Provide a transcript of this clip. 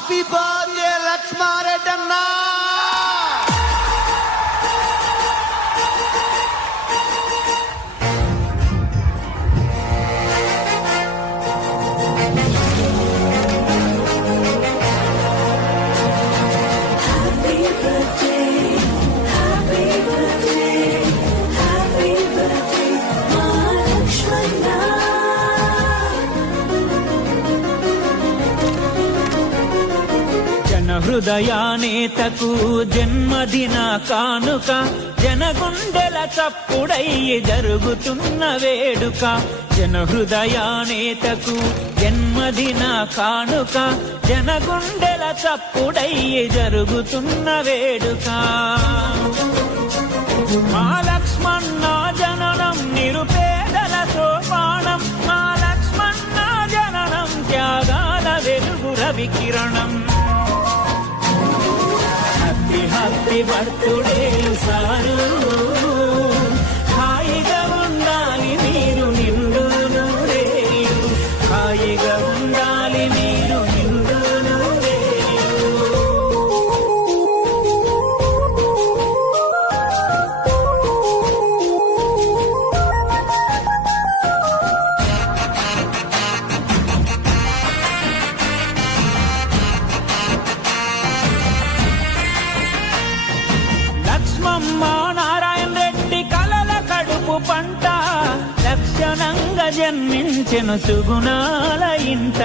Happy birthday Lakshma Reddy అన్నా. హృదయానేతకు జన్మదిన కానుక, జనగుండెల చప్పుడయ్యి జరుగుతున్న వేడుక. జన హృదయానేతకు జన్మదిన కానుక, జనగుండెల చప్పుడయ్యి జరుగుతున్న వేడుక. మా లక్ష్మణ జననం నిరుపేదల సోపానం, మా లక్ష్మణ జననం త్యాగాల వెలుగు రవికిరణం. హ్యాపీ బర్త్డే సారు, హాయిగా ఉండాలి మీరు నిండు నూరేళ్ళు, హాయిగా ఉండాలి మీరు నిండు నూరేళ్ళు. లక్ష్మమ్మ నారాయణ రెడ్డి కలల కడుపు పంట, లక్షణంగా జన్మించెను సుగుణాల ఇంట.